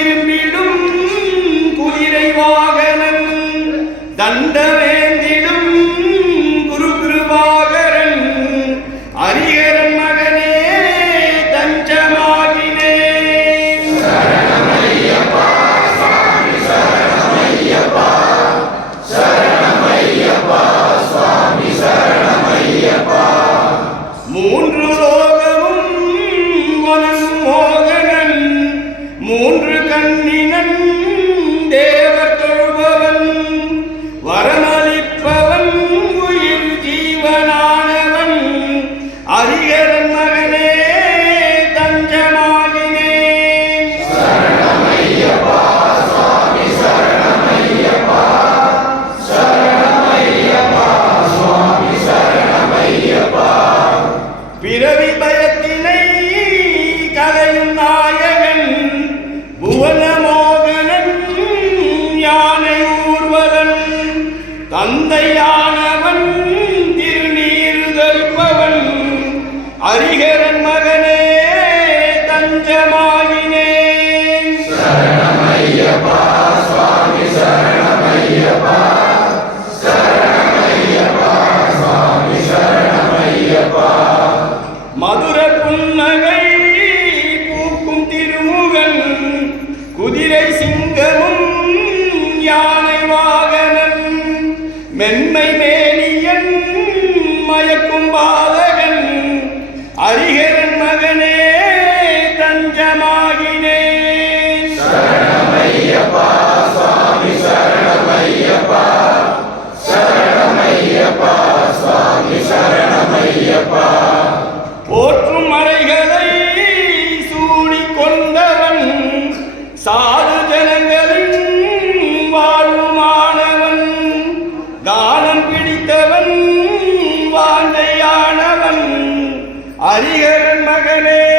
திரும்பிடும் குதிரை வாகனம் தண்டனை மூன்று கண்ணினன் தேவ அறிக சாது ஜனங்களின் வாழ்வுமானவன் தானம் பிடித்தவன் வாந்தையானவன் அரிகரன் மகனே.